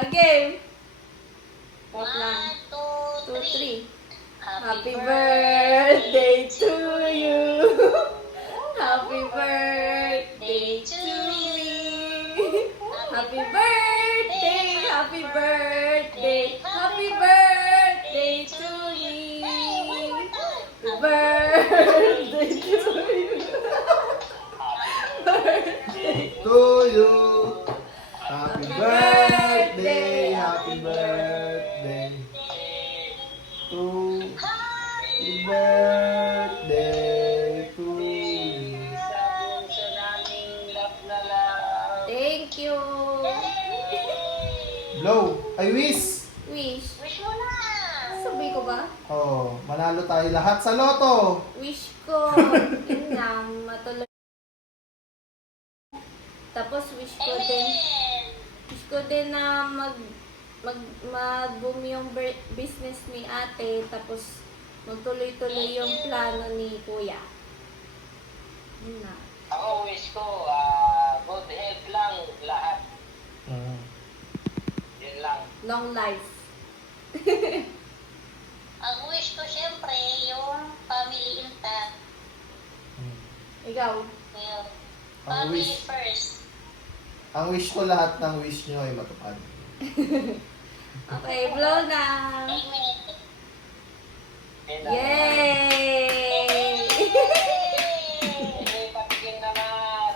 Again. Wait 1, lang. 2, 2, 3. 3. Happy birthday to you. Happy birthday to me. Happy birthday, happy birthday, happy birthday to me. Happy birthday to you. Birthday. To you. Happy birthday, happy birthday. To happy birthday to you. Thank you. Blow. I wish. Wish. Wish mo na. Sabi ko ba? Oh, manalo tayo lahat sa loto. Wish ko, yun nga, matuloy. Tapos wish ko din na mag-boom yung business ni ate, tapos magtuloy-tuloy yung plano ni kuya. Yun na. Ako wish ko, good health lang lahat. Yun lang. Long life. Ang wish ko syempre, yung family intact. Ikaw. Yung Ang family wish. first. Ang wish ko lahat ng wish nyo ay matupad. Okay, blow na. Amen. Yun lang. Yay! Yay! Patigil naman.